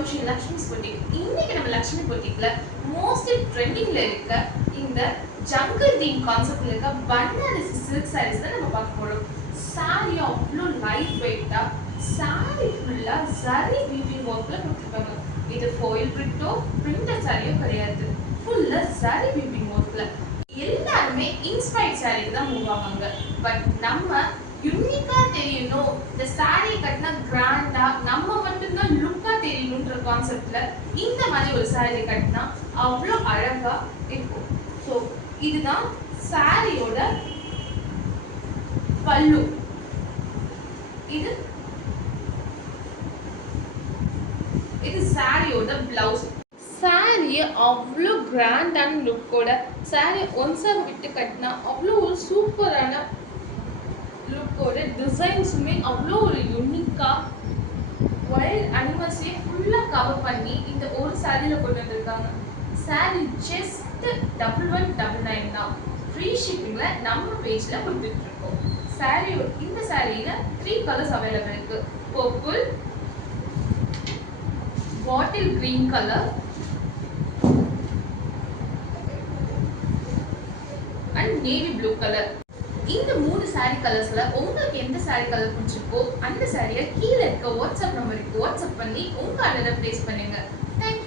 Welcome Sri Lakshmi's boutique. இன்னைக்கு நம்ம Lakshmi பொட்டிக்ல most ட்ரெண்டிங்ல இருக்க இந்த ஜங்கல் தீம் கான்செப்ட்ல இருக்க பனாரசி சில்க் சாரீஸ் தான் நம்ம பார்க்க போறோம். சாரி அவ்வளோ லைட் வெயிட்டா, சாரி ஃபுல்லா ஜரி வீவிங் ஒர்க்ல கொடுத்துருக்காங்க. இது ஃபாயில் பிரிண்டோ பிரிண்டட் சாரியோ கிடையாது, ஃபுல்லா ஜரி வீவிங் ஒர்க்ல. எல்லாருமே இன்ஸ்பைர்ட் சாரிக்கு தான் மூவ் ஆவாங்க. பட் நம்ம யூனிக்கா தெரியணும், இந்த சாரி கட்டினா கிராண்டா நம்ம மட்டும்தான் லுக்கா தெரியணும்ன்ற கான்செப்ட்ல இந்த மாதிரி ஒரு சாரி கட்டினா அவ்வளோ அழகா இருக்கும். ஸோ இதுதான் சாரியோட பல்லு. இது சாரியோட பிளவுஸ். சாரியை அவ்வளோ கிராண்டான லுக்கோட சாரி ஒன்ஸா விட்டு கட்டினா அவ்வளோ ஒரு சூப்பரான லுக்கோட டிசைன்ஸுமே அவ்வளோ ஒரு யூனிக்கா வைல்ட் அனிமல்ஸே ஃபுல்லாக கவர் பண்ணி இந்த ஒரு சாரியில் கொண்டு வந்திருக்காங்க. சாரி ஜஸ்ட் 1199 தான். ஃப்ரீ ஷிப்பிங்கில் நம்ம பேஜில் கொடுத்துட்ருக்கோம். இந்த சாரியில் 3 கலர்ஸ் அவைலபிள் இருக்கு. Purple, bottle green colour and navy blue colour. இந்த 3 சாரி கலர்ஸ்ல உங்களுக்கு எந்த சாரி கலர் பிடிச்சிருக்கோ அந்த சாரியை கீழே இருக்க வாட்ஸ்அப் நம்பருக்கு வாட்ஸ்அப் பண்ணி உங்க ஆர்டரை பிளேஸ் பண்ணுங்க. தேங்க்யூ.